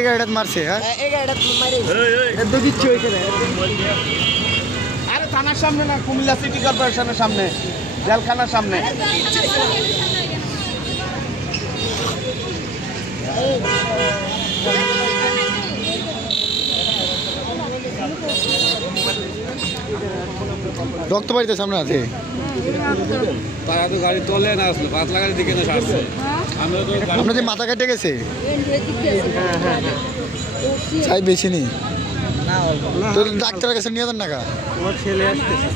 এই গাড়িটা মারছে হ্যাঁ এই গাড়িটা মারে এত কিচ্ছু হইছে না আরে থানার সামনে না কুমিল্লা সিটি কর্পোরেশনের সামনে জেলখানার সামনে রক্ত বাড়িতে সামনে আছে তারা তো গাড়ি তোলে না আসলে পাতলা গাড়ি দিকে না সারছে আপনার যে মাথা কেটে গেছে চাই বেশি নেই তো ডাক্তারের কাছে নিয়ে যান না কা আমার ছেলে আসতেছে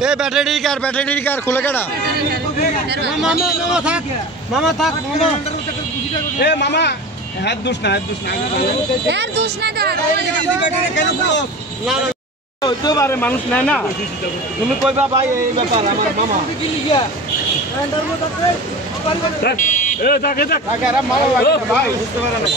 এ ব্যাটারি কার খুলে কেডা মামা থাক এ মামা হাত দোষ না यार दोष नहीं था হইতে পারে মানুষ নেয় না তুমি কইবা ভাই এই ব্যাপার আমার মামা মামা ভাই বুঝতে পারে না